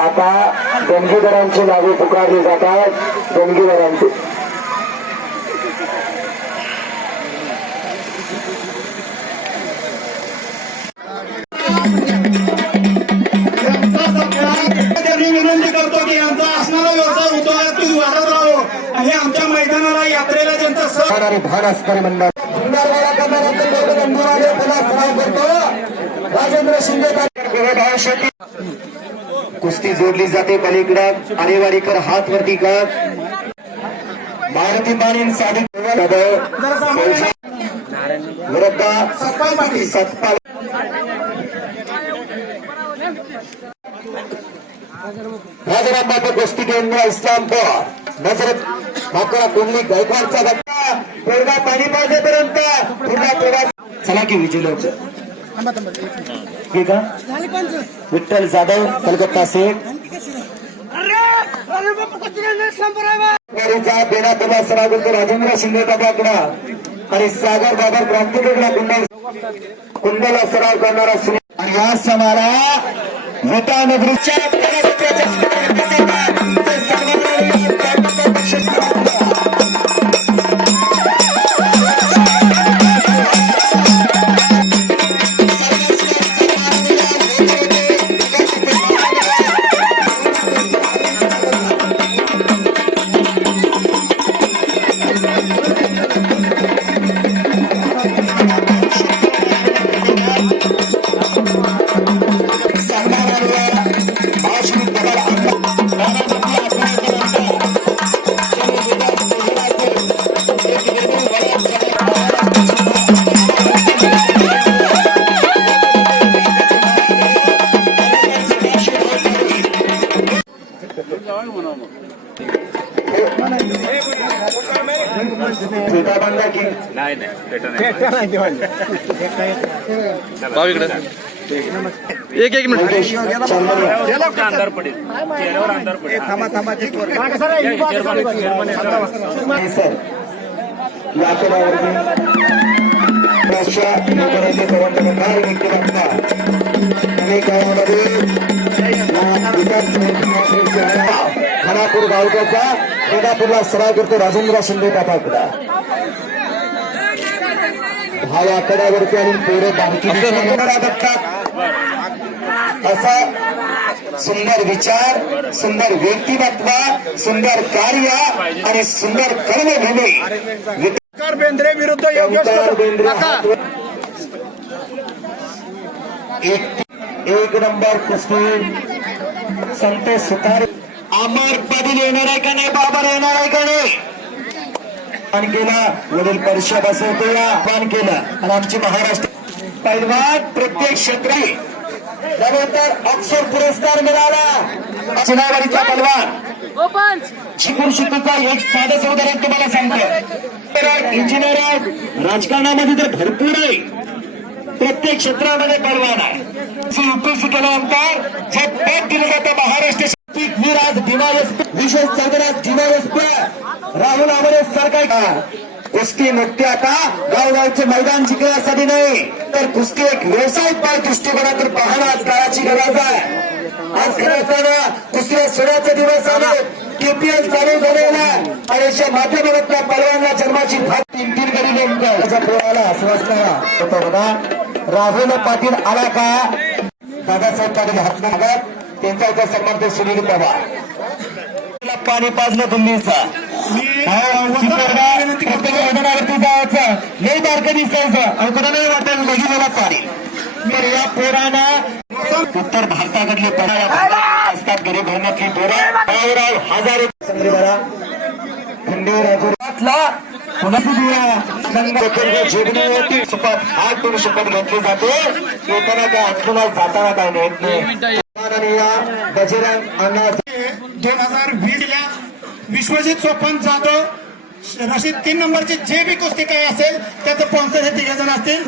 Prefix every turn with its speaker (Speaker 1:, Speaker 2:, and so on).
Speaker 1: आता दंगीदारांची नावे पुकारली जातात.
Speaker 2: त्यांनी विनंती करतो की यांचा असणारा व्यवसाय उद्योगातून वाढत राहावं आणि आमच्या मैदानाला यात्रेला ज्यांचा सह
Speaker 1: आणि भान अस्करी मंडळ करतो. राजेंद्र शिंदे कुस्ती जोडली जाते पलीकडं. आणेवारीकर हात वरती कर भारती मानिन साधित विरुद्ध सत्पाल राजरामाचं गोष्टी केंद्र इस्लामपूर. नजरत माकडा कोंडली गायकवाडचा धक्का पूर्ण पाणी पाहिजेपर्यंत पुन्हा प्रवास चला की विजय लवकर ठीक आहे. विठ्ठल जाधव कलकत्ता सेठ. बेना प्रभास सरागुलकर राजेंद्र शिंदे बाबाकडा आणि सागर बाबा क्रांतिकडे कुंडल कुंडला. सराव करणारा आणि या समाला विटा नगरीच्या
Speaker 3: नाही नाही एक एक मिनिट. अंधार पडेल चेहऱ्यावर अंधार पडेल
Speaker 1: थांबा थांबा या अनेक गावामध्ये खानापूर गावच्याचा रेडापूरला सराव करतो राजेंद्र शिंदे काकाकडा हा या कडावरती आणि पोरं बघतात. असा सुंदर विचार सुंदर व्यक्तिमत्व सुंदर कार्य आणि सुंदर कर्मभूमी.
Speaker 2: कर बेंद्रे विरुद्ध
Speaker 1: एक नंबर कुस्ती संतोष सुतार. अमर पाटील येणार आहे का नाही? बाबर येणार आहे का नाही? पण केलं. वडील परीक्षा बसवतो या पण केलं. आणि आमची महाराष्ट्र पैलवान प्रत्येक क्षेत्री. त्यानंतर अक्षर पुरस्कार मिळाला. चिनावाडीचा पैलवान. शिकून शिकूचा एक साधं उदाहरण तुम्हाला सांगतो इंजिनियर राजकारणामध्ये तर भरपूर आहे. प्रत्येक क्षेत्रामध्ये पैलवान आहे. युपीएससी केल्यानंतर जे पद दिलं जातं महाराष्ट्र पीक विराज डीवायएसपी विशेष चौधराज डीवायएसपी राहुल आमरे सरकार कुस्ती नुकते आता गावगावचे मैदान जिंकण्यासाठी नाही तर कुस्ती एक व्यावसायिक पाय दृष्टिकोनातून पाहणं आज काळाची गरज आहे. आज खरं असताना कुस्तीला सोन्याचे दिवस आले केपीएल चालू झालेला आणि अशा माध्यमातल्या पर्वांना जन्माची भात तीन तीन करी नेमकं. त्याच्या पोराला अस्वस्थ होता बघा राघव पाटील आला का? दादासाहेब पाटील हात मागत त्यांचा इथं सन्मान ते सुनील पवार पाणी पाजलं दिल्लीचा. प्रत्येक जायचं. लई बारकं दिसायचं. आणि वाटेल लगी मला पाणी. तर या पोरांना उत्तर भारताकडले पडा. असतात गरीब धर्मातली हजारो. खंडे राजूरातला शपथ शपथ घेतली जाते. येताना काय हातून जाताना काय नेत नाही. आणि या बजरंग अण्णा
Speaker 2: दोन हजार वीस ला विश्वजित सोपन जाधव रशीद तीन नंबरची जे बी कुस्ती काही असेल त्याचं स्पॉन्सर हे तिघे जण असतील